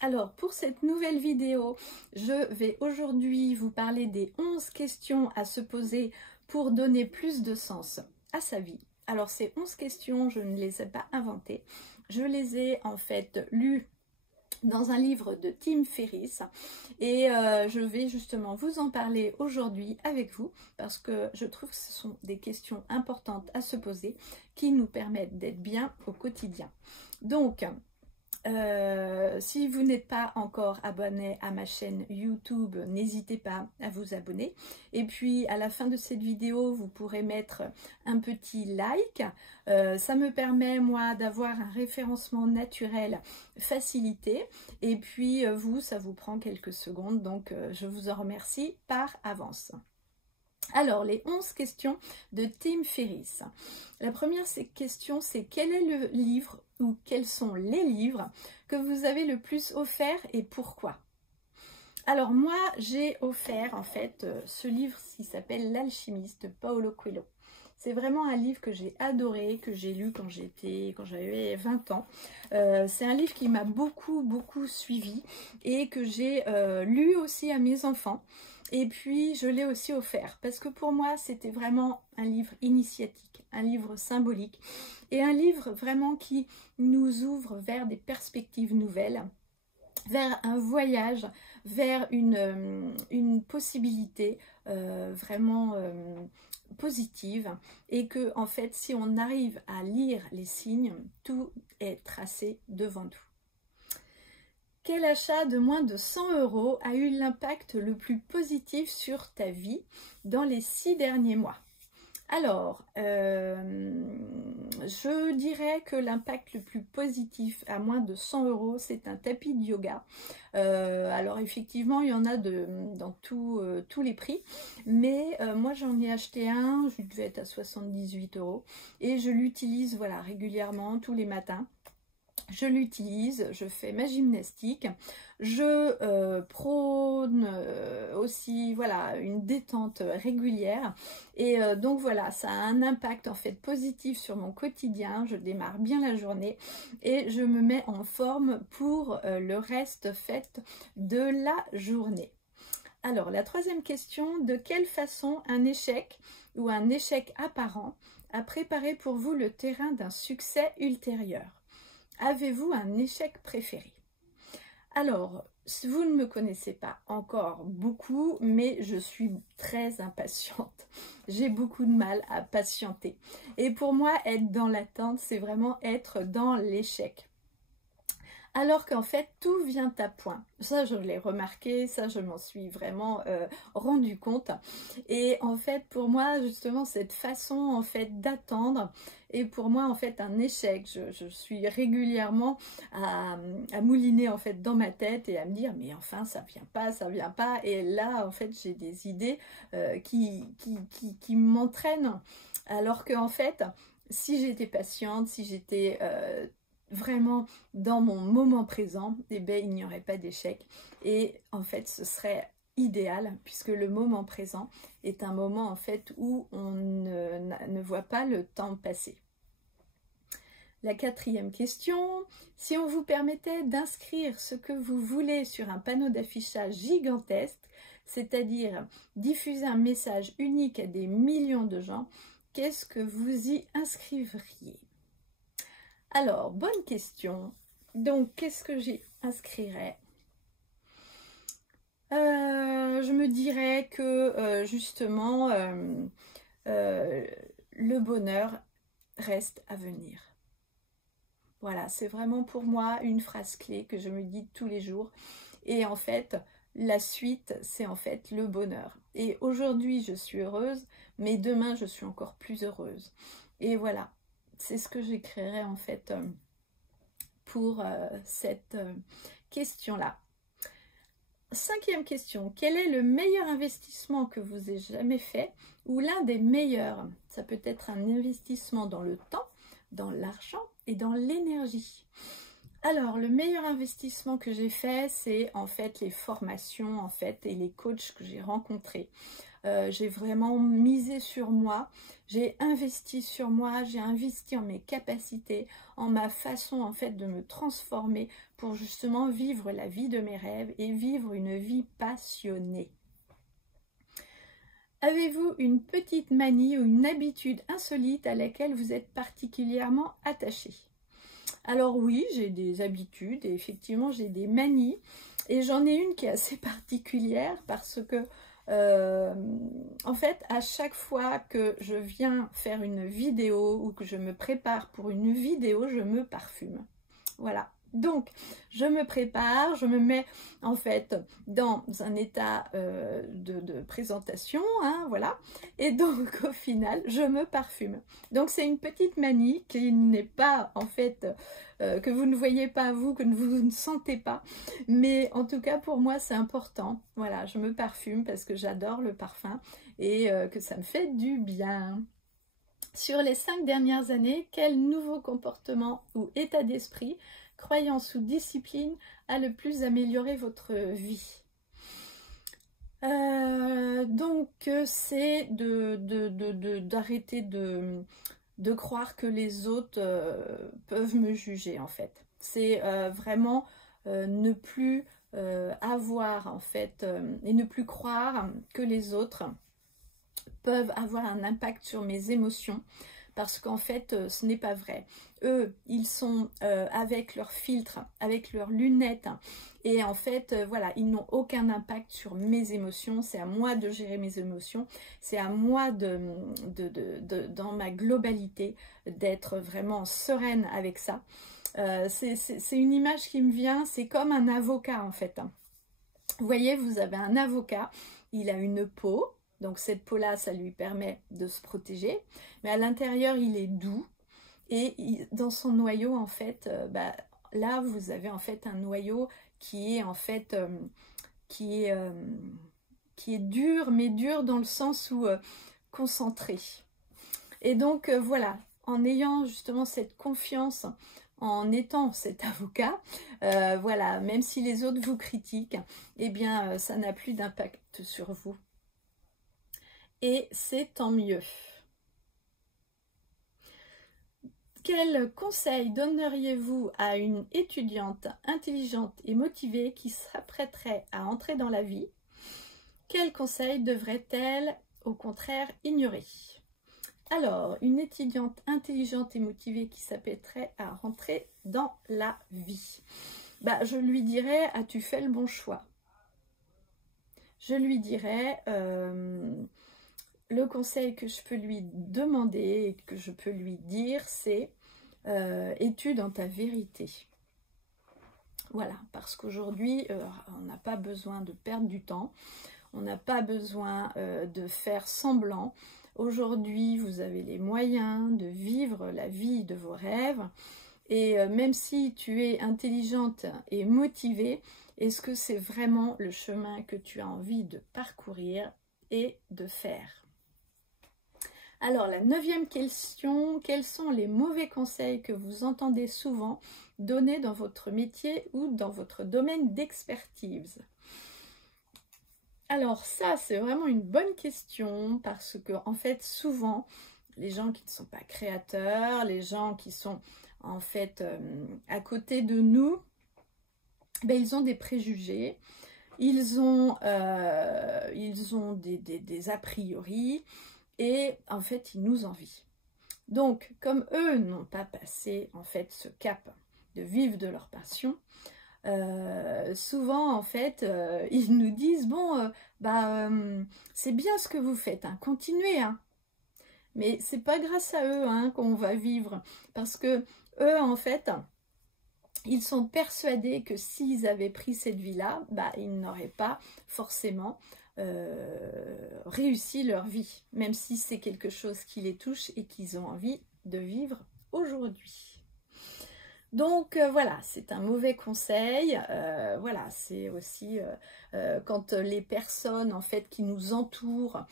Alors, pour cette nouvelle vidéo, je vais aujourd'hui vous parler des 11 questions à se poser pour donner plus de sens à sa vie. Alors, ces 11 questions, je ne les ai pas inventées. Je les ai en fait lues dans un livre de Tim Ferriss et je vais justement vous en parler aujourd'hui avec vous parce que je trouve que ce sont des questions importantes à se poser qui nous permettent d'être bien au quotidien. Donc, si vous n'êtes pas encore abonné à ma chaîne YouTube, n'hésitez pas à vous abonner. Et puis à la fin de cette vidéo, vous pourrez mettre un petit like. Ça me permet moi d'avoir un référencement naturel facilité. Et puis vous, ça vous prend quelques secondes. Donc je vous en remercie par avance. Alors, les 11 questions de Tim Ferriss. La première question, c'est quel est le livre ou quels sont les livres que vous avez le plus offert et pourquoi? Alors, moi, j'ai offert en fait ce livre qui s'appelle L'Alchimiste de Paulo Coelho. C'est vraiment un livre que j'ai adoré, que j'ai lu quand j'avais 20 ans. C'est un livre qui m'a beaucoup suivi et que j'ai lu aussi à mes enfants. Et puis, je l'ai aussi offert parce que pour moi, c'était vraiment un livre initiatique, un livre symbolique et un livre vraiment qui nous ouvre vers des perspectives nouvelles, vers un voyage, vers une possibilité vraiment positive et que, en fait, si on arrive à lire les signes, tout est tracé devant nous. Quel achat de moins de 100 € a eu l'impact le plus positif sur ta vie dans les 6 derniers mois? Alors, je dirais que l'impact le plus positif à moins de 100 €, c'est un tapis de yoga. Alors effectivement, il y en a dans tous les prix, mais moi j'en ai acheté un, je devais être à 78 € et je l'utilise voilà, régulièrement tous les matins. Je l'utilise, je fais ma gymnastique, je prône aussi voilà, une détente régulière et donc voilà, ça a un impact en fait positif sur mon quotidien, je démarre bien la journée et je me mets en forme pour le reste fait de la journée. Alors la troisième question, de quelle façon un échec ou un échec apparent a préparé pour vous le terrain d'un succès ultérieur? Avez-vous un échec préféré? Alors, vous ne me connaissez pas encore beaucoup, mais je suis très impatiente. J'ai beaucoup de mal à patienter. Et pour moi, être dans l'attente, c'est vraiment être dans l'échec. Alors qu'en fait, tout vient à point. Ça, je l'ai remarqué, ça, je m'en suis vraiment rendu compte. Et en fait, pour moi, justement, cette façon en fait d'attendre est pour moi en fait un échec. Je suis régulièrement à mouliner en fait dans ma tête et à me dire mais enfin ça vient pas, ça vient pas. Et là, en fait, j'ai des idées qui m'entraînent. Alors qu'en fait, si j'étais patiente, si j'étais vraiment dans mon moment présent, eh bien, il n'y aurait pas d'échec et en fait ce serait idéal puisque le moment présent est un moment en fait où on ne voit pas le temps passer. La quatrième question, si on vous permettait d'inscrire ce que vous voulez sur un panneau d'affichage gigantesque, c'est-à-dire diffuser un message unique à des millions de gens, qu'est-ce que vous y inscriveriez? Alors, bonne question. Donc, qu'est-ce que j'y inscrirais? Je me dirais que justement, le bonheur reste à venir. Voilà, c'est vraiment pour moi une phrase clé que je me dis tous les jours. Et en fait, la suite, c'est en fait le bonheur. Et aujourd'hui, je suis heureuse, mais demain, je suis encore plus heureuse. Et voilà. C'est ce que j'écrirai en fait pour cette question-là. Cinquième question, quel est le meilleur investissement que vous ayez jamais fait ou l'un des meilleurs? Ça peut être un investissement dans le temps, dans l'argent et dans l'énergie. Alors, le meilleur investissement que j'ai fait, c'est en fait les formations en fait et les coachs que j'ai rencontrés. j'ai vraiment misé sur moi, j'ai investi sur moi, j'ai investi en mes capacités, en ma façon en fait de me transformer pour justement vivre la vie de mes rêves et vivre une vie passionnée. Avez-vous une petite manie ou une habitude insolite à laquelle vous êtes particulièrement attaché? Alors oui, j'ai des habitudes et effectivement j'ai des manies et j'en ai une qui est assez particulière parce que en fait à chaque fois que je viens faire une vidéo ou que je me prépare pour une vidéo, je me parfume. Voilà. Donc, je me prépare, je me mets en fait dans un état de présentation, hein, voilà. Et donc, au final, je me parfume. Donc, c'est une petite manie qui n'est pas en fait, que vous ne voyez pas vous, que vous ne sentez pas. Mais en tout cas, pour moi, c'est important. Voilà, je me parfume parce que j'adore le parfum et que ça me fait du bien. Sur les 5 dernières années, quel nouveau comportement ou état d'esprit, croyance ou discipline a le plus amélioré votre vie? Donc c'est d'arrêter de croire que les autres peuvent me juger en fait. C'est vraiment ne plus avoir en fait et ne plus croire que les autres peuvent avoir un impact sur mes émotions parce qu'en fait ce n'est pas vrai. Eux ils sont avec leurs filtres, avec leurs lunettes et en fait voilà, ils n'ont aucun impact sur mes émotions. C'est à moi de gérer mes émotions, c'est à moi dans ma globalité d'être vraiment sereine avec ça. C'est une image qui me vient, c'est comme un avocat en fait. Vous voyez, vous avez un avocat, il a une peau. Donc cette peau-là, ça lui permet de se protéger. Mais à l'intérieur, il est doux. Et dans son noyau, en fait, là, vous avez en fait un noyau qui est en fait qui est dur, mais dur dans le sens où concentré. Et donc voilà, en ayant justement cette confiance, en étant cet avocat, voilà, même si les autres vous critiquent, eh bien ça n'a plus d'impact sur vous. Et c'est tant mieux. Quel conseil donneriez-vous à une étudiante intelligente et motivée qui s'apprêterait à entrer dans la vie? Quel conseil devrait-elle au contraire ignorer? Alors, une étudiante intelligente et motivée qui s'apprêterait à rentrer dans la vie. Je lui dirais, as-tu fait le bon choix? Je lui dirais... le conseil que je peux lui demander et que je peux lui dire, c'est es-tu dans ta vérité? Voilà, parce qu'aujourd'hui, on n'a pas besoin de perdre du temps, on n'a pas besoin de faire semblant. Aujourd'hui, vous avez les moyens de vivre la vie de vos rêves. Et même si tu es intelligente et motivée, est-ce que c'est vraiment le chemin que tu as envie de parcourir et de faire? Alors, la 9e question, quels sont les mauvais conseils que vous entendez souvent donner dans votre métier ou dans votre domaine d'expertise? Alors ça, c'est vraiment une bonne question parce que, en fait, souvent, les gens qui ne sont pas créateurs, les gens qui sont, en fait, à côté de nous, ils ont des préjugés, ils ont des a priori, et en fait, ils nous envient. Donc, comme eux n'ont pas passé en fait ce cap de vivre de leur passion, souvent en fait, ils nous disent bon, c'est bien ce que vous faites, hein, continuez, hein. Mais c'est pas grâce à eux hein, qu'on va vivre, parce que eux en fait, ils sont persuadés que s'ils avaient pris cette vie-là, ils n'auraient pas forcément réussi leur vie, même si c'est quelque chose qui les touche et qu'ils ont envie de vivre aujourd'hui. Donc voilà, c'est un mauvais conseil. Voilà, c'est aussi quand les personnes en fait qui nous entourent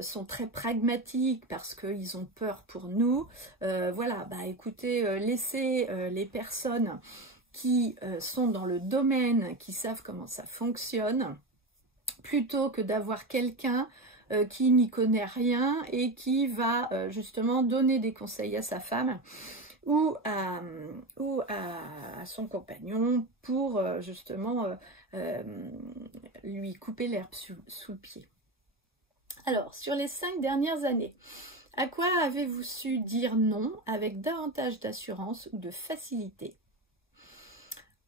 sont très pragmatiques parce qu'ils ont peur pour nous. Voilà, écoutez, laissez les personnes qui sont dans le domaine, qui savent comment ça fonctionne, plutôt que d'avoir quelqu'un qui n'y connaît rien et qui va justement donner des conseils à sa femme ou à son compagnon pour justement lui couper l'herbe sous le pied. Alors, sur les 5 dernières années, à quoi avez-vous su dire non avec davantage d'assurance ou de facilité?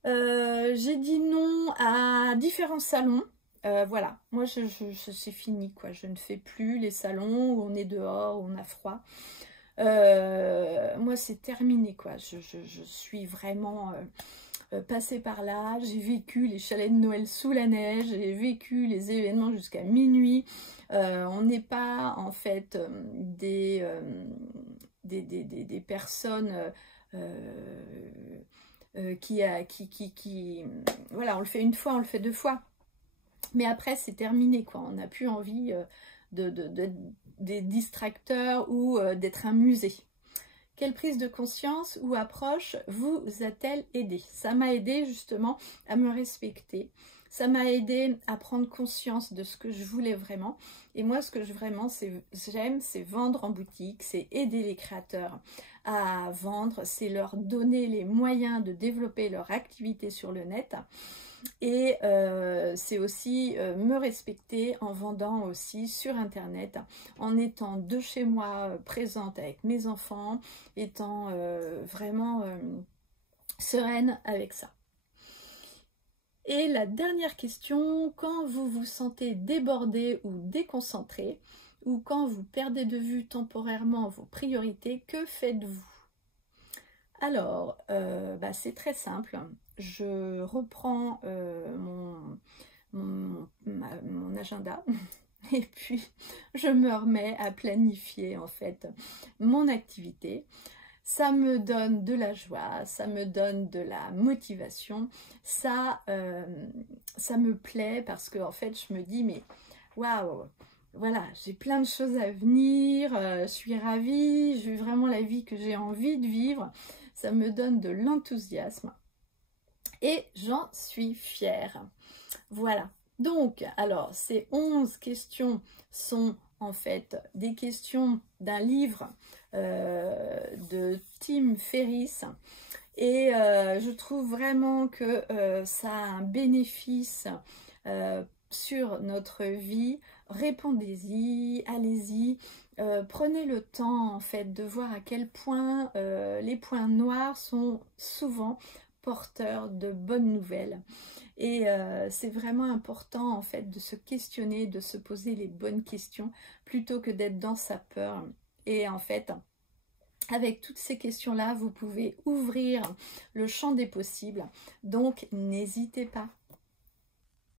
J'ai dit non à différents salons. Voilà, moi c'est fini quoi, je ne fais plus les salons où on est dehors, où on a froid. Moi c'est terminé quoi, je suis vraiment passée par là. J'ai vécu les chalets de Noël sous la neige, j'ai vécu les événements jusqu'à minuit. On n'est pas en fait des personnes voilà, on le fait une fois, on le fait 2 fois, mais après c'est terminé quoi, on n'a plus envie des distracteurs ou d'être un musée. Quelle prise de conscience ou approche vous a-t-elle aidé? Ça m'a aidé justement à me respecter, ça m'a aidé à prendre conscience de ce que je voulais vraiment. Et moi, ce que j'aime, c'est vendre en boutique, c'est aider les créateurs à vendre, c'est leur donner les moyens de développer leur activité sur le net. Et c'est aussi me respecter en vendant aussi sur internet, en étant de chez moi présente avec mes enfants, étant vraiment sereine avec ça. Et la dernière question, quand vous vous sentez débordé ou déconcentré, ou quand vous perdez de vue temporairement vos priorités, que faites-vous? Alors, c'est très simple. Je reprends mon agenda et puis je me remets à planifier en fait mon activité. Ça me donne de la joie, ça me donne de la motivation, ça me plaît parce que en fait je me dis mais waouh, voilà, j'ai plein de choses à venir, je suis ravie, je vis vraiment la vie que j'ai envie de vivre, ça me donne de l'enthousiasme et j'en suis fière. Voilà, donc alors ces 11 questions sont en fait des questions d'un livre de Tim Ferriss et je trouve vraiment que ça a un bénéfice sur notre vie. Répondez-y, allez-y, prenez le temps en fait de voir à quel point les points noirs sont souvent porteurs de bonnes nouvelles. Et c'est vraiment important en fait de se questionner, de se poser les bonnes questions plutôt que d'être dans sa peur. Et en fait, avec toutes ces questions-là, vous pouvez ouvrir le champ des possibles. Donc, n'hésitez pas.